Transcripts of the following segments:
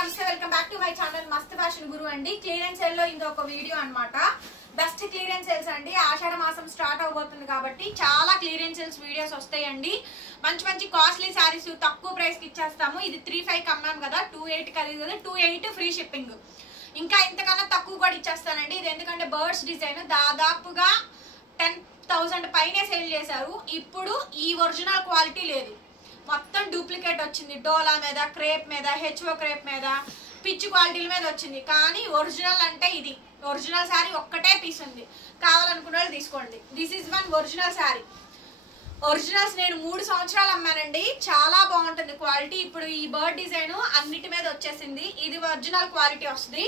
నమస్తే welcome back to my channel మస్త్ fashion గురు అండి. క్లియరెన్స్ సేల్ లో ఇంకొక వీడియో అన్నమాట. బెస్ట్ క్లియరెన్స్ సేల్స్ అండి. ఆషాఢ మాసం స్టార్ట్ అవబోతుంది కాబట్టి చాలా క్లియరెన్స్ సేల్స్ వీడియోస్ వస్తాయండి. మంచి మంచి కాస్ట్లీ సారీస్ తక్కువ ప్రైస్ కి ఇచ్చేస్తాము. ఇది 3,500 కమ్మాం కదా, 2,800 ఖరీదు కదా, 2,800 ఫ్రీ షిప్పింగ్. ఇంకా ఇంతకన్నా తక్కువ కూడా ఇచ్చేస్తానండి. ఇది ఎందుకంటే బర్డ్స్ డిజైన్ దాదాపుగా 10,000 పైనే సేల్ చేశారు. ఇప్పుడు ఈ ఒరిజినల్ క్వాలిటీ లేదు, మొత్తం డూప్లికేట్ వచ్చింది. డోలా మీద, క్రేప్ మీద, హెచ్ఓ క్రేప్ మీద, పిచ్ క్వాలిటీల మీద వచ్చింది. కానీ ఒరిజినల్ అంటే ఇది ఒరిజినల్ శారీ ఒక్కటే పీస్ ఉంది. కావాలనుకున్న వాళ్ళు తీసుకోండి. This is one original sari. Originals నేను 3 సంవత్సరాలు అమ్మానండి. చాలా బాగుంటుంది క్వాలిటీ. ఇప్పుడు ఈ బర్డ్ డిజైన్ అన్నిటి మీద వచ్చేసింది. ఇది ఒరిజినల్ క్వాలిటీ వస్తుంది.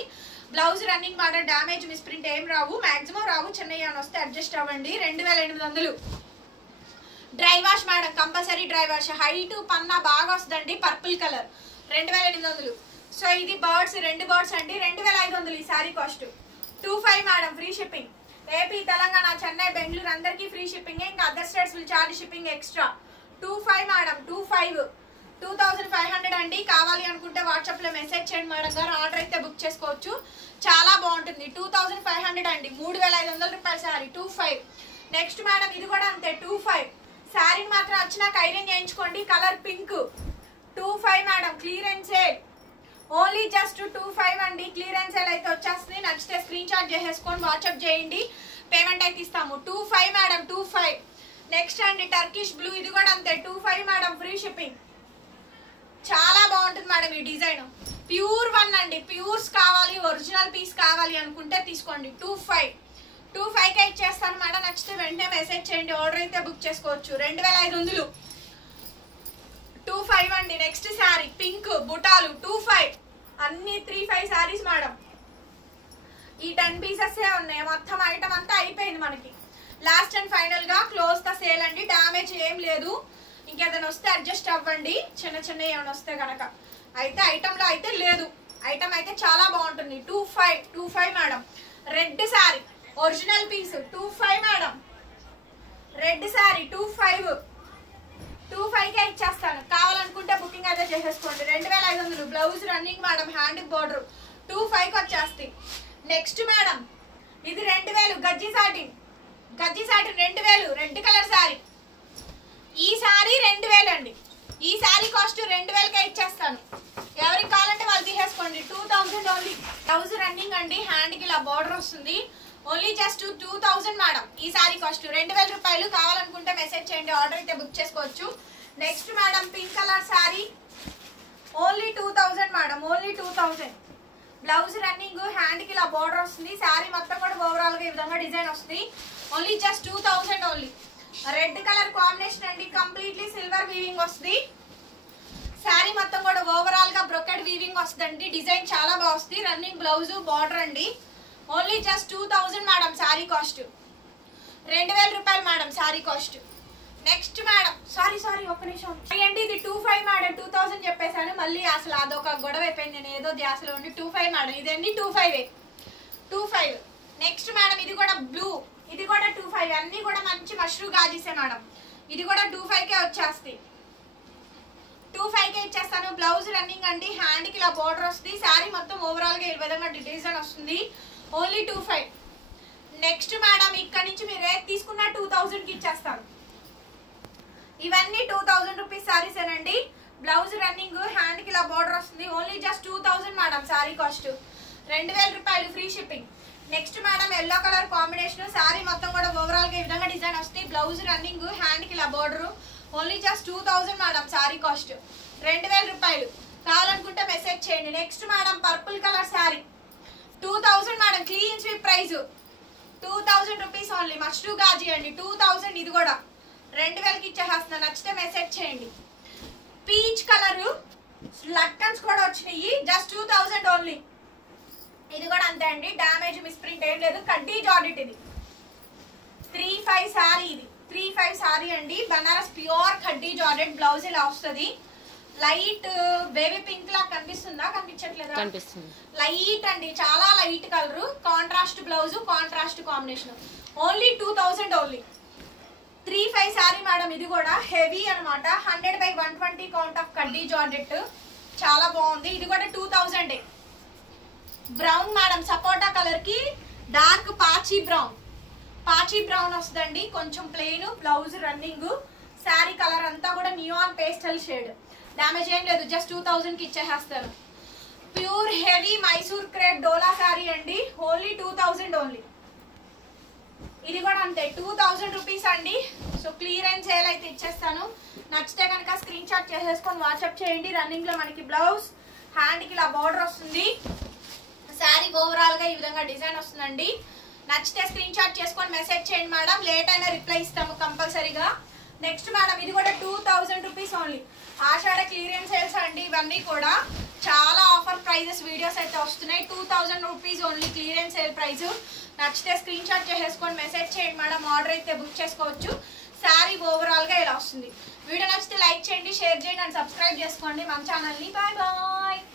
Blouse running border, damage, misprint ఏం రావు, మాక్సిమం రావు. చిన్నయ్య అని వస్తే అడ్జస్ట్ అవ్వండి. 2,800. Dry wash madam, compulsory dry wash. హైట్ పన్నా బాగా వస్తుందండి. Purple colour 2,800. సో ఇది బర్డ్స్, 2 బర్డ్స్ అండి. 2,500 ఈ sari cost. 2,500 madam, free shipping. AP, Telangana, Chennai, Bengaluru అందరికీ ఫ్రీ షిప్పింగ్. ఇంకా other states will charge shipping extra. 2,500 madam, 2,500 అండి. కావాలి అనుకుంటే వాట్సాప్ లో మెసేజ్ చేయండి మేడం గారు. ఆర్డర్ అయితే బుక్ చేసుకోవచ్చు. చాలా బాగుంటుంది. 2,500 అండి. 3,500 రూపాయల శారీ. 2,500. నెక్స్ట్ మేడం ఇది కూడా అంతే. 2,500 శారీని మాత్రం వచ్చినాక ఐరన్ చేయించుకోండి. Colour pink. 2,500 madam, clearance sale. Only just 2,500 అండి. క్లియరెన్స్ సేల్ అయితే వచ్చేస్తుంది. నచ్చితే స్క్రీన్ షాట్ చేసేసుకొని వాట్సాప్ చేయండి. పేమెంట్ అయితే ఇస్తాము. 2,500 మేడం, 2,500. నెక్స్ట్ అండి టర్కిష్ బ్లూ. ఇది కూడా అంతే. 2,500 మేడం, ఫ్రీ షిప్పింగ్. చాలా బాగుంటుంది మేడం ఈ డిజైన్. ప్యూర్ వన్ అండి. ప్యూర్స్ కావాలి, ఒరిజినల్ పీస్ కావాలి అనుకుంటే తీసుకోండి. 2,500కే ఇచ్చేస్తాను మేడం. నచ్చితే వెంటనే మెసేజ్ చేయండి. ఆర్డర్ అయితే బుక్ చేసుకోవచ్చు. 2,500. 2,500 అండి. నెక్స్ట్ శారీ పింక్ బుటాలు. 2,500. అన్ని 3,500 శారీస్ మేడం. ఈ 10 పీసెస్ ఉన్నాయి. మొత్తం ఐటమ్ అంతా అయిపోయింది మనకి. లాస్ట్ అండ్ ఫైనల్ గా క్లోజ్ ద సేల్ అండి. డామేజ్ ఏం లేదు. ఇంకేదైనా వస్తే అడ్జస్ట్ అవ్వండి. చిన్న చిన్న ఏమైనా వస్తే కనుక. అయితే ఐటమ్ లో అయితే లేదు. ఐటమ్ అయితే చాలా బాగుంటుంది. 2,500 madam. Red sari original piece. 2,500 madam. Red sari 2,500కే ఇచ్చేస్తాను. కావాలనుకుంటే బుకింగ్ అయితే చేసేసుకోండి. 2,500. Blouse running madam, hand border. 2,500కి వచ్చేస్తాయి. నెక్స్ట్ మేడం ఇది 2,000 గజ్జి సాటిన్. 2,000 red colour sari. ఈ శారీ 2,000 అండి. ఈ శారీ కాస్ట్ 2,000కే ఇచ్చేస్తాను. ఎవరికి కావాలంటే వాళ్ళు తీసేసుకోండి. 2,000 ఓన్లీ. బ్లౌజ్ రన్నింగ్ అండి, హ్యాండ్ కి ఇలా బోర్డర్ వస్తుంది. Only just 2,000 madam. ఈ శారీ కాస్ట్ 2,000 రూపాయలు. కావాలనుకుంటే మెసేజ్ చేయండి. ఆర్డర్ అయితే బుక్ చేసుకోవచ్చు. Next madam pink colour sari. Only 2,000 madam. Only 2,000. Blouse running, hand కి ఇలా బోర్డర్ వస్తుంది. శారీ మొత్తం కూడా ఓవరాల్ గా ఈ విధంగా డిజైన్ వస్తుంది. Only just 2,000 only. Red colour combination అండి. కంప్లీట్లీ సిల్వర్ వీవింగ్ వస్తుంది. శారీ మొత్తం కూడా ఓవరాల్ గా బ్రొకెడ్ వీవింగ్ వస్తుందండి. డిజైన్ చాలా బాగా వస్తుంది. రన్నింగ్ బ్లౌజ్ బార్డర్ అండి. Only just 2,000 madam. Sari cost 2,000 రూపాయలు madam. Sari cost. Next madam sorry ఒక్క నిమిషం అండి. ఇది 2,500 మేడం. 2,000 చెప్పేసాను. మళ్ళీ అసలు అదొక గొడవ అయిపోయింది. నేను ఏదో ధ్యాసలో ఉండి 2,500 మేడం. ఇదండి 2,500. నెక్స్ట్ మేడం ఇది కూడా బ్లూ. ఇది కూడా 2,500. అన్ని కూడా మంచి మష్రూ గాజీసే మేడం. ఇది కూడా 2,500కే వచ్చేస్తాయి. 2,500కే ఇచ్చేస్తాను. బ్లౌజ్ రన్నింగ్ అండి, హ్యాండ్ కి ఇలా బోర్డర్ వస్తుంది. శారీ మొత్తం ఓవరాల్ గా ఈ విధంగా డిజైన్ వస్తుంది. ఓన్లీ 2,500. నెక్స్ట్ మేడం ఇక్కడ నుంచి మీరు రేట్ తీసుకున్న 2,000కి ఇచ్చేస్తాను. ఇవన్నీ 2,000 రూపీస్ శారీస్ ఏనండి. బ్లౌజ్ రన్నింగ్, హ్యాండ్ కి ఇలా బోర్డర్ వస్తుంది. Only just 2,000 madam. Sari cost 2,000 రూపాయలు. Free shipping. Next madam yellow colour combination. Sari మొత్తం కూడా ఓవరాల్ గా ఈ విధంగా డిజైన్ వస్తుంది. బ్లౌజ్ రన్నింగ్, హ్యాండ్ కి ఇలా border. Only just 2,000 madam. Sari cost 2,000 రూపాయలు. కావాలనుకుంటే మెసేజ్ చేయండి. Next madam purple colour sari. 2,000 madam. Clean sweep price 2,000 rupees only. Mashru gaji అండి. 2,000. ఇది కూడా 2,000కి ఇచ్చేస్తున్నాను. నచ్చితే మెసేజ్ చేయండి. పీచ్ కలర్ లక్కన్స్ కూడా వచ్చినాయి. Just 2,000 only. ఇది కూడా అంతే అండి. డామేజ్, మిస్ప్రింట్ ఏం లేదు. కడ్డీ జార్జెట్. ఇది 3,500 శారీ. ఇది 3,500 శారీ అండి. బనారస్ ప్యూర్ కడ్డీ జార్జెట్. బ్లౌజ్ ఇలా వస్తుంది. లైట్ బేబీ పింక్ లా కనిపిస్తుందా? కనిపించట్లేదా? కనిపిస్తుంది. లైట్ అండి, చాలా light colour. Contrast blouse, contrast combination. Only 2,000 only. 3,500 sari madam. ఇది కూడా హెవీ అనమాట. 100/120 కౌంట్ ఆఫ్ కడ్డీ జార్జెట్. చాలా బాగుంది. ఇది కూడా 2000 బ్రౌన్ మేడం, సపోటా కలర్ కి డార్క్ పాచీ బ్రౌన్ వస్తుందండి. కొంచెం plain, blouse running, sari colour అంతా కూడా నియాన్ పేస్టల్ షేడ్. డ్యామేజ్ ఏం లేదు, జస్ట్ 2000 కి ఇచ్చేసేస్తాను. ప్యూర్ హెవీ మైసూర్ క్రేప్ డోలా శారీ అండి, ఓన్లీ 2000 ఓన్లీ. ఇది కూడా అంతే 2000 రూపీస్ అండి. సో క్లియరెన్స్ సేల్ అయితే ఇచ్చేస్తాను. నచ్చితే కనుక స్క్రీన్ షాట్ చేసేసుకొని వాట్సాప్ చేయండి. రన్నింగ్ లో మనకి బ్లౌజ్, హ్యాండ్ కి ఇలా బార్డర్ వస్తుంది. శారీ ఓవరాల్ గా ఈ విధంగా డిజైన్ వస్తుందండి. నచ్చితే స్క్రీన్ షాట్ చేసుకొని మెసేజ్ చేయండి మేడం, లేట్ అయినా రిప్లై ఇస్తాము కంపల్సరీగా. నెక్స్ట్ మేడం ఇది కూడా 2000 రూపీస్ ఓన్లీ. ఆషాఢ క్లియరెన్స్ సేల్స్ అండి, ఇవన్నీ కూడా చాలా ఆఫర్ ప్రైజెస్ వీడియోస్ అయితే వస్తున్నాయి. 2000 rupees only clearance sale price. నచ్చితే స్క్రీన్ షాట్ చేసేసుకొని మెసేజ్ చేయండి మేడం, ఆర్డర్ అయితే బుక్ చేసుకోవచ్చు. శారీ ఓవరాల్ గా ఇలా వస్తుంది. వీడియో నచ్చితే లైక్ చేయండి, షేర్ చేయండి అండ్ సబ్స్క్రైబ్ చేసుకోండి మన ఛానల్ని. Bye bye.